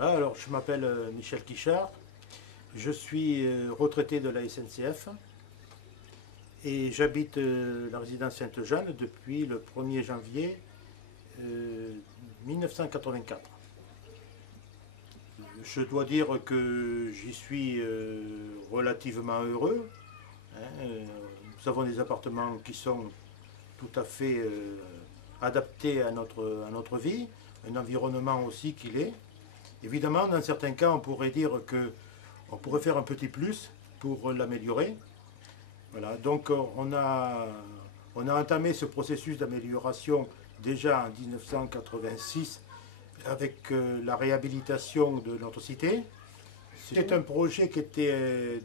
Voilà, alors je m'appelle Michel Quichard, je suis retraité de la SNCF et j'habite la résidence Sainte-Jeanne depuis le 1er janvier 1984. Je dois dire que j'y suis relativement heureux. Nous avons des appartements qui sont tout à fait adaptés à notre vie, un environnement aussi qu'il est. Évidemment, dans certains cas, on pourrait dire qu'on pourrait faire un petit plus pour l'améliorer. Voilà, donc on a entamé ce processus d'amélioration déjà en 1986 avec la réhabilitation de notre cité. C'est un projet qui était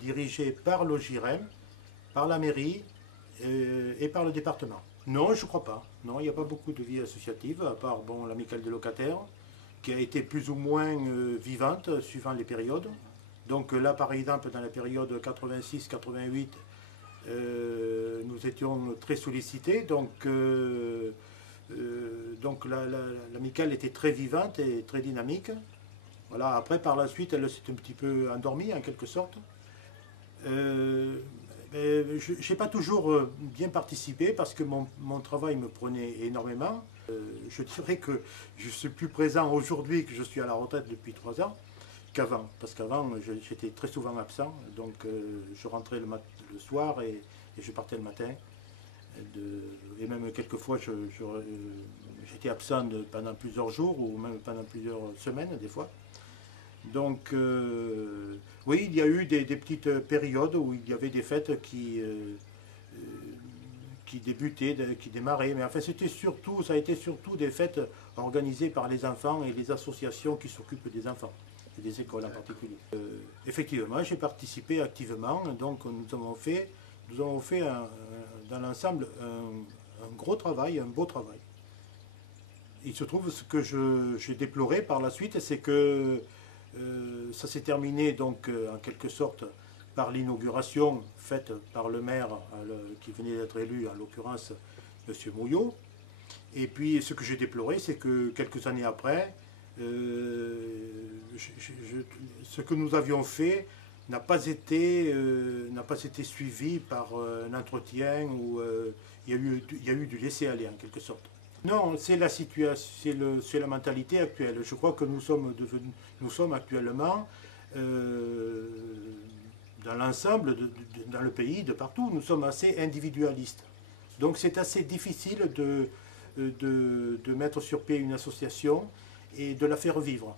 dirigé par l'OJIREM, par la mairie et par le département. Non, je ne crois pas. Non, il n'y a pas beaucoup de vie associative, à part bon, l'amicale des locataires, qui a été plus ou moins vivante suivant les périodes. Donc là, par exemple, dans la période 86-88, nous étions très sollicités. Donc l'amicale était très vivante et très dynamique. Voilà. Après, par la suite, elle s'est un petit peu endormie, en quelque sorte. Je n'ai pas toujours bien participé parce que mon travail me prenait énormément. Je dirais que je suis plus présent aujourd'hui que je suis à la retraite depuis 3 ans qu'avant. Parce qu'avant, j'étais très souvent absent. Donc je rentrais le soir et je partais le matin. Et même quelquefois, j'étais absent pendant plusieurs jours ou même pendant plusieurs semaines des fois. Donc, oui, il y a eu des petites périodes où il y avait des fêtes qui débutaient, qui démarraient. Mais enfin, ça a été surtout des fêtes organisées par les enfants et les associations qui s'occupent des enfants, et des écoles en particulier. Effectivement, j'ai participé activement. Donc, nous avons fait dans l'ensemble un gros travail, un beau travail. Il se trouve ce que j'ai déploré par la suite, c'est que ça s'est terminé donc en quelque sorte par l'inauguration faite par le maire qui venait d'être élu, en l'occurrence M. Mouillot. Et puis ce que j'ai déploré, c'est que quelques années après, ce que nous avions fait n'a pas été suivi par un entretien où il y a eu du laisser-aller en quelque sorte. Non, c'est la situation, c'est la mentalité actuelle. Je crois que nous sommes actuellement, dans l'ensemble, dans le pays, de partout, nous sommes assez individualistes. Donc c'est assez difficile de mettre sur pied une association et de la faire vivre.